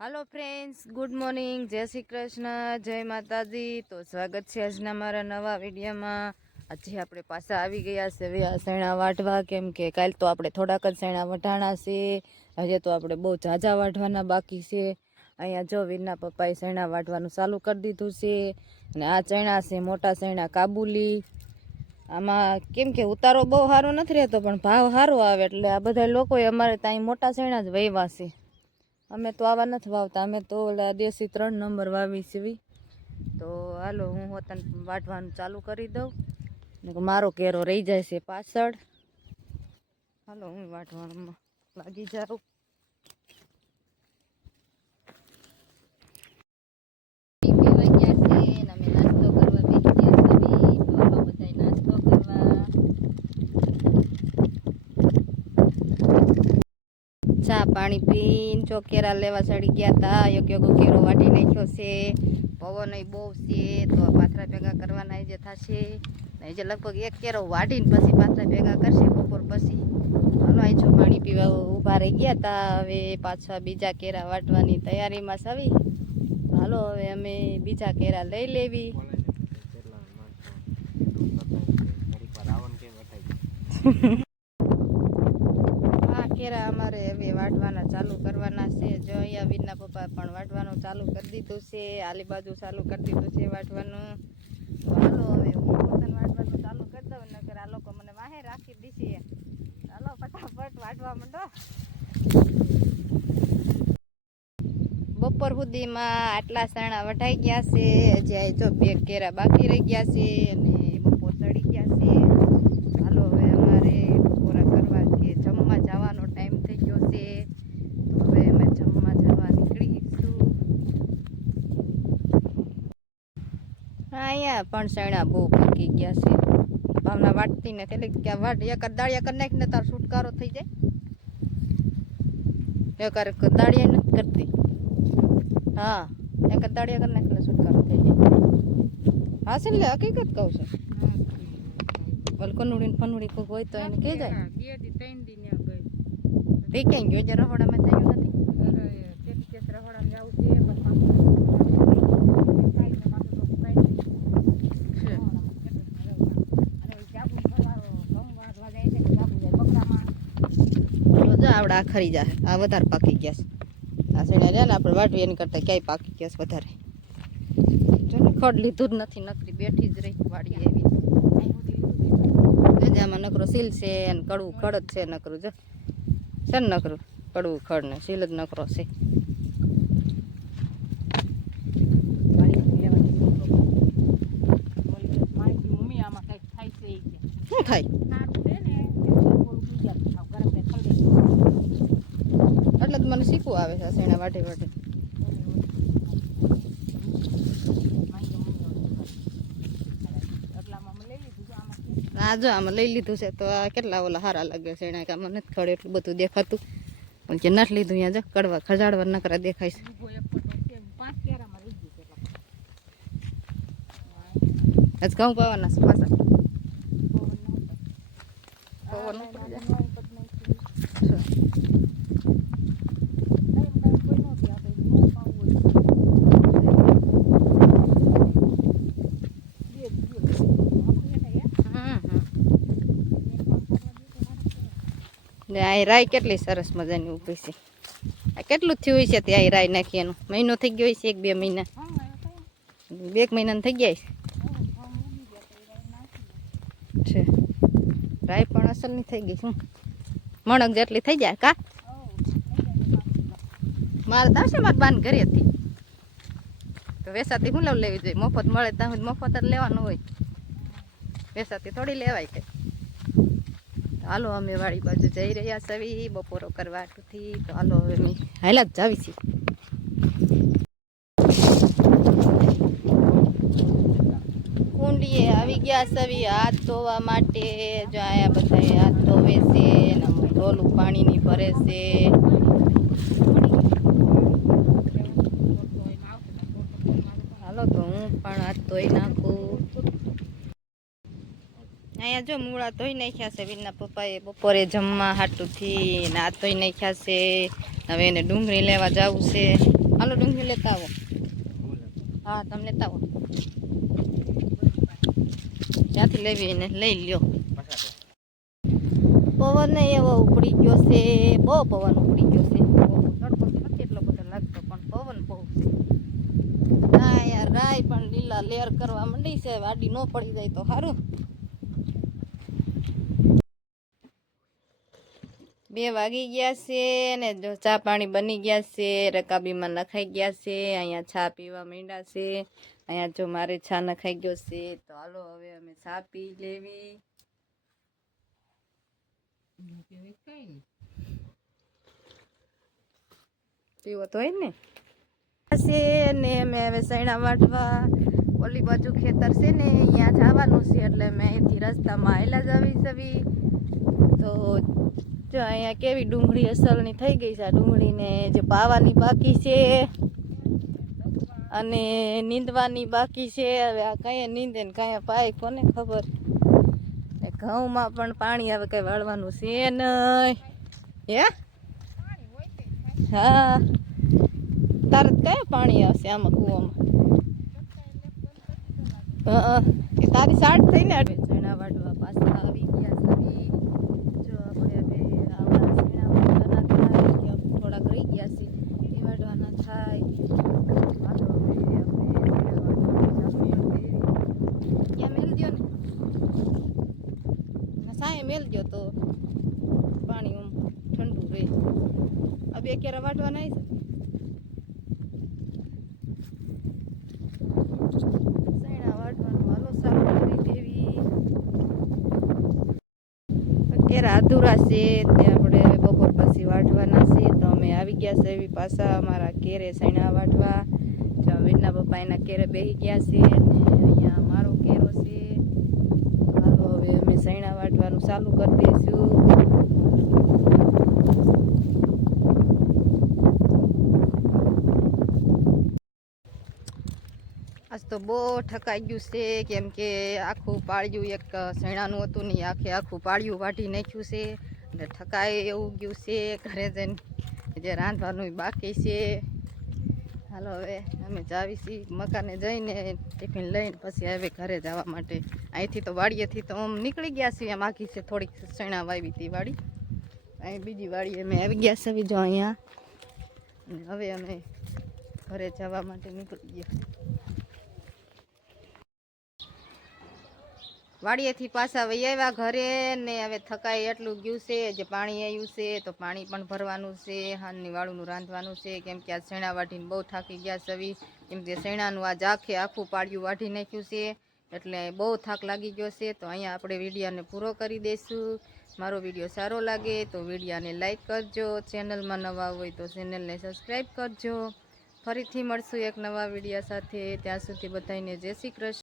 હાલો friends good morning જય શ્રી કૃષ્ણ. જય માતાજી. તો સ્વાગત છે આજના મારા નવા વિડીયોમાં. આજે આપણે પાછા આવી ગયા છે શેણા સૈણા વાઢવા. કેમ કે કાલ તો આપણે થોડાક જ સૈણા વઢાણા છે. હજે તો આપણે બહુ ઝાઝા વાઢવાના બાકી છે. અહીંયા જો વીરના પપ્પાએ સૈણા વાઢવાનું ચાલુ કરી દીધું છે. અને આ ચણા છે, મોટા સૈણા કાબુલી. આમાં કેમ કે ઉતારો બહુ સારો નથી રહેતો, પણ ભાવ સારો આવે એટલે આ બધા લોકોએ અમારે ત્યાં મોટા સૈણા જ વહેવા છે. અમે તો આવા નથી વાવતા. અમે તો ઓલા દેશી ત્રણ નંબર વાવી સીવી. તો હાલો, હું હોતાને વાટવાનું ચાલુ કરી દઉં. મારો કેરો રહી જાય છે પાછળ. હાલો, હું વાટવામાં લાગી જાઉં પીવા ગયા છે ને અમે નાસ્તો કરવા બેસી ગયા છીએ તો હાલો બધાય નાસ્તો કરવા ચા પાણી પીને ચોકેરા લેવા ચડી ગયા હતા યોગ્ય કેરો વાટી નાખ્યો છે. પવન બહુ છે તો પાથરા ભેગા કરવાના જે થશે. જે લગભગ એક કેરો વાટીને પછી પાથરા ભેગા કરશે બપોર પછી. હાલો અહીં છો પાણી પીવા ઊભા રહી ગયા હતા હવે પાછા બીજા કેરા વાટવાની તૈયારીમાં સવી હાલો હવે અમે બીજા કેરા લઈ લેવી. આ કેરા અમારે હવે વાટવાના ચાલુ કરવાના છે જો અહીંયા વીરના પણ વાટવાનું ચાલુ કરી દીધું છે. આલી બાજુ ચાલુ કરી દીધું છે વાટવાનું. તો હવે હું વાટવાનું ચાલુ કરી દઉં, નકર આ લોકો મને વાહે રાખી દીશે હાલો, ફટાફટ વાટવા માંડો. બપોર સુધીમાં આટલા સણા વઢાઈ ગયા છે. હજી જો બે કેરા બાકી રહી ગયા છે અને બપોર ચડી ગયા છે હાલો હવે અમારે બપોરા કરવા કે જમવા જવાનો ટાઈમ થઈ ગયો છે તો હવે અમે જમવા જવા નીકળીશું અહીંયા પણ સણા બહુ પકી ગયા છે. ભાવના વાટતી નથી. એટલે કે વાટ એક દાળિયા કરી નાખીને તાર છુટકારો થઈ જાય. એક દાળિયા નથી કરતી. હા એક દાળિયા કરી નાખીને છુટકારો થઈ જાય. હા છે એટલે હકીકત કહું છું. બોલ કનુડી ફનુડી કોઈક હોય તો એને કહી જાય તે ક્યાંય ગયો? જે રહોડામાં થયું નથી. આવડા ખરી જાય. આ વધારે પાકી ગયા છે. આ સેડા લે ને આપણે વાટવી એની કરતાં ક્યાંય પાકી ગયા છે વધારે. જો ખડ લીધું જ નથી. નકરી બેઠી જ રહી વાડી એવી. આમાં નકરો સીલ છે અને કડવું ખડ જ છે નકરું જો. છે ને નકરું? કડવું ખડ ને સીલ જ નકરો છે. શું થાય? શીખવું આવે છે સેણા વાટે વાટે? આ જો આમાં લઈ લીધું છે તો આ કેટલા ઓલા સારા લાગે છે એના કે આમાં નથી ખડે એટલું બધું દેખાતું. પણ જે નથી લીધું અહીંયા જો કડવા ખજાડવા નકરા દેખાય છે. આજ ઘઉં પાવાના છે પાછા. પવન ઉપડી જાય. હમ, હમ. ને આ રાય કેટલી સરસ મજાની ઊભી છે. આ કેટલું થયું છે ત્યાં આ રાય નાખી એનું મહિનો થઈ ગયો છે એક બે મહિના. બે એક મહિનાનું થઈ ગયા છે. રાય પણ અસલની થઈ ગઈ શું મણક જેટલી થઈ જાય કા? મારે તો આવશે મારે બાન ઘરે હતી. તો વેસાતી હું લવ લેવી જોઈએ? મફત મળે ત્યાં મફત જ લેવાનું હોય. વેસાતી થોડી લેવાય કઈ હાલો, અમે વાડી બાજુ જઈ રહ્યા સવી બપોરો કરવા આટુથી. તો હાલો, હવે અમે હાલા જ જાવી છીએ કુંડીએ આવી ગયા સવી હાથ ધોવા માટે. જો આયા બધા હાથ ધોવે છે ને ઢોલું પાણીની ભરે છે હાલો તો હું પણ હાથ ધોઈ નાખું અહીંયા જો મૂળા ધોઈ નાખ્યા છે. વિના પપ્પાએ બપોરે જમવા હાટુથી ને ધોઈ નાખ્યા છે. હવે એને ડુંગળી લેવા જવું છે. હાલો ડુંગળી લેતા આવો. હા તમે લેતા આવો. ત્યાંથી લેવી એને? લઈ લ્યો. પવન એવો ઉપડી ગયો છે. બહુ પવન ઉપડી ગયો છે. તડકો એટલો બધો લાગતો પણ પવન બહુ છે. રાય યાર રાય પણ લીલા લેર કરવા માંડી છે. વાડી ન પડી જાય તો સારું. બે વાગી ગયા છે ને જો ચા પાણી બની ગયા છે, રકાબીમાં નખાઈ ગયા છે, અહીંયા ચા પીવા માંડ્યા છે, અહીંયા જો મારે ચા નખાઈ ગયો છે, તો હાલો હવે અમે ચા પી લેવી. પીવો તો હોય ને. છે ને મેં હવે સૈણા વાટવા, ઓલી બાજુ ખેતર છે ને, અહીંયા જવાનું છે એટલે મેં અહીંથી રસ્તામાં આયલા જ આવી સવી તો જો અહીંયા કેવી ડુંગળી અસલની થઈ ગઈ છે. આ ડુંગળીને જે પાવાની બાકી છે અને નીંદવાની બાકી છે. હવે આ કયા નીંદે ને કયા પાય, કોને ખબર? ઘઉંમાં પણ પાણી હવે કંઈ વાળવાનું છે નહીં. હે? હા. તારે કયા પાણી આવશે આમાં કૂવામાં? તારી સાઠ થઈને ચણા વાટવા પાછા આવી ગયા સવી જો આપણે હવે આવડા ચણા વાટવાના થાય કે થોડાક રહી ગયા છે એ વાટવાના થાય હાલો હવે આપણે ચણા વાટવાની ચાલુ કરી દેવી. ત્યાં મેલ દ્યો ને સાંયે મેલ દ્યો તો પાણી આમ ઠંડુ રહે આ નહીં કેરા સૈણા વાટવાનું, હાલો કરી દેવી. અત્યારે અધૂરા છે, તે આપણે બપોર પછી વાટવાના છે, તો અમે આવી ગયા છે એવી પાછા અમારા કેરે સૈણા વાટવા. વીરના પપ્પા એના કેરે બેસી ગયા છે અને અહીંયા મારો કેરો છે. હાલો હવે અમે સૈણા વાટવાનું ચાલુ કરી દઈશું. આજ તો બહુ ઠકાઈ ગયું છે, કેમ કે આખું પાળ્યું એક શેણાનું હતું નહીં આખે આખું પાળ્યું વાઢી નાખ્યું છે. અને ઠકાય એવું ગયું છે ઘરે જઈને, જે રાંધવાનું બાકી છે. હાલો હવે અમે જાવી છીએ મકાને જઈને, ટિફિન લઈને પછી હવે ઘરે જવા માટે. અહીંથી તો વાડીએથી તો આમ નીકળી ગયા છીએ એમ આખી છે થોડીક શેણા વાવી હતી વાડી. અહીં બીજી વાડી અમે આવી ગયા છે જો અહીંયા. હવે અમે ઘરે જવા માટે નીકળી ગયા. વાડીએથી પાછા વહી આવ્યા ઘરે ને હવે થકાય એટલું ગયું છે જે પાણી આવ્યું છે તો પાણી પણ ભરવાનું છે હાનની વાળુનું રાંધવાનું છે. કેમ કે આ શેણા વાઢીને બહુ થાકી ગયા સવી કેમ કે શેણાનું આ આખે આખું પાડ્યું વાઢી નાખ્યું છે એટલે બહુ થાક લાગી ગયો છે. તો અહીંયા આપણે વિડીયાને પૂરો કરી દઈશું. મારો વીડિયો સારો લાગે તો વિડીયાને લાઇક કરજો. ચેનલમાં નવા હોય તો ચેનલને સબસ્ક્રાઈબ કરજો. ફરીથી મળશું એક નવા વિડીયા સાથે. ત્યાં સુધી બધાને જય શ્રી કૃષ્ણ.